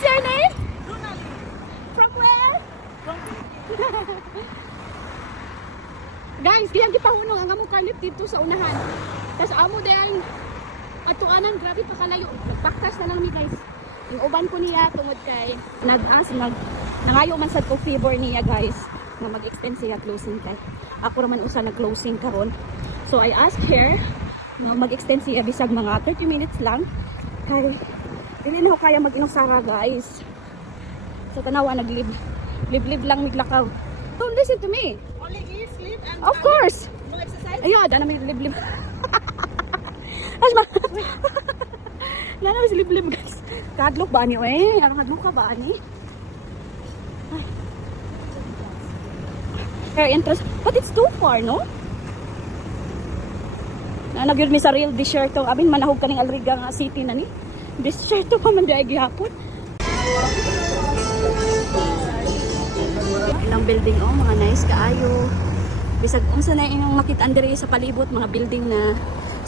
What's your name? From where? Guys, diyang gipahunong ang among kalip dito sa unahan. Tas amo diyang atuanan, grabe pa kalayo. Nagpaktas na lang ni guys. Yung uban ko niya tungod kay nangayo man sad ko favor niya guys nga mag-extend siya closing kay. Ako raman usa nag-closing karon. So I asked her nga mag-extend siya bisag mga 30 minutes lang kay dili na ko kaya mag-inusara guys. So tanawa naglib lang miglakaw. Don't listen to me. Only eat, sleep, and Of course. no exercise. Ayun, dana may liblib. Asma. Dana may liblib guys. Kadlok ba ni eh? Ano kadlok ka ba ni? Ay. Very interest. But it's too far, no? Na nagyud mi sa real this shirt to. Abin manahog kaning Alriga nga city na ni. This shirt to pa man diay gihapon. Ilang building oh, mga nice kaayo. Bisag unsa na inyong makit-an diri sa palibot mga building na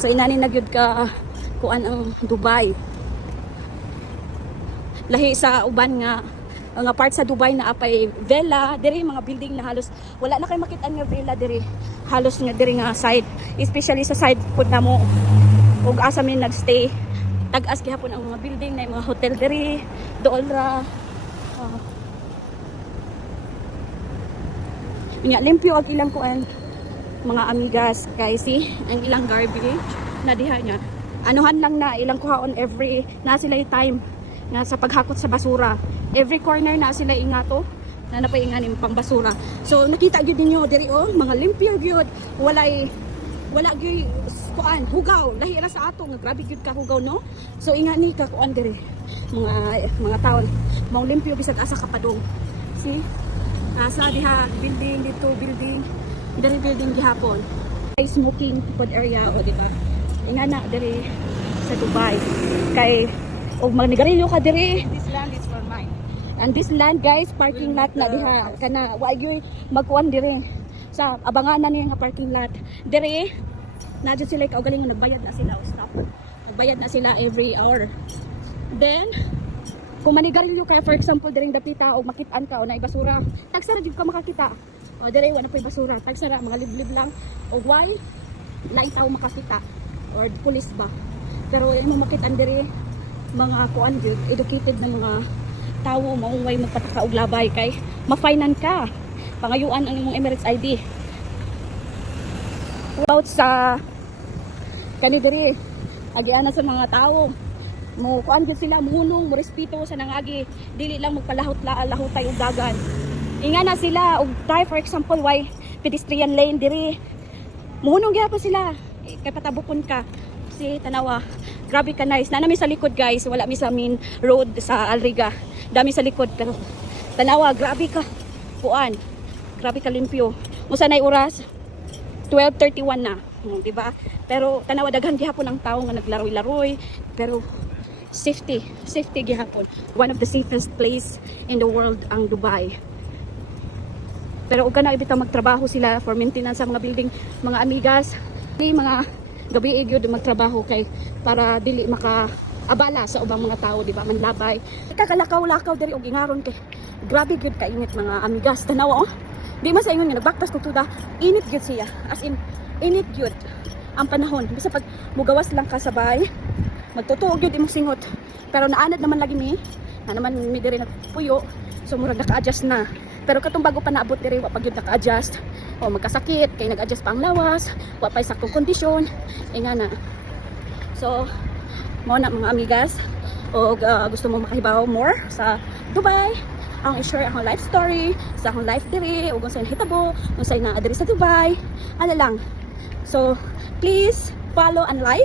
so inani nagyud ka kuan ang Dubai. Lahi sa uban nga part sa Dubai na apay villa diri mga building na halos wala na kay makit-an nga villa diri. Halos nga diri nga side, especially sa side pud namo ug asa mi nagstay. Tag-as gihapon ang mga building na mga hotel diri, dool ra. Nya limpyo ang ilang kuan mga amigas kay see ang ilang garbage na diha niya. Anuhan lang na ilang kuhaon every na sila time na sa paghakot sa basura. Every corner na sila ingato na napainganim pang basura. So nakita gyud ninyo diri oh mga limpyo gyud wala gyud kuan hugaw lahi ra sa ato nga grabe gyud ka hugaw no. So ingani ka kuan diri mga taon mao limpyo bisag asa ka padong. See? Asa diha building dito building diri building gihapon. Ay smoking food area o di ba? Ingana diri sa Dubai kay og magnigarilyo ka diri. This land is for mine. And this land guys parking lot na diha kana wa gyud magkuan diri sa abanganan niya nga parking lot diri na jud sila kaugalingon nagbayad na sila o stop. Nagbayad na sila every hour. Then kung manigarilyo ka for example diring dapita o makit-an ka o na basura tagsara jud ka makakita o dire wala pay basura tagsara mga liblib lang o why lain tao makakita or police ba pero imo makit-an dire mga kuan jud educated na mga tao maungway magpataka og labay kay ma-finan ka pangayuan ang imong Emirates ID about sa kani dire agiana sa mga tao mo kuan gyud sila muhunong mo respeto sa nangagi dili lang magpalahot-lahotay og dagan ingana sila og try for example why pedestrian lane diri muhunong gyapon sila kay patabukon ka si tanawa grabe ka nice na nami sa likod guys wala mi sa main road sa Alriga dami sa likod pero tanawa grabe ka kuan grabe ka limpyo usa nay oras 12:31 na di ba pero tanawa daghan gihapon ang tawo nga naglaroy-laroy pero safety gihapon one of the safest place in the world ang Dubai pero ug kana ibitaw magtrabaho sila for maintenance sa mga building mga amigas mga gabi gyud magtrabaho kay para dili makaabala sa ubang mga tao di ba manlabay kakalakaw-lakaw diri og ingaron kay grabe gyud ka init mga amigas tanawa oh di man sa ingon nga nagbaktas kog tuda init gyud siya as in init gyud ang panahon bisa pag mugawas lang ka sabay magtutuog yun imong singot pero naanad naman lagi mi na naman mi diri nagpuyo so murag naka-adjust na pero katong bago pa naabot diri wa pag yun naka-adjust o magkasakit kay nag-adjust pa ang lawas wa pa saktong kondisyon ingana so mo na mga amigas o gusto mo makahibaw more sa Dubai ang i-share akong life story sa akong life diri o kung saan hitabo kung saan na diri sa Dubai ano lang so please follow and like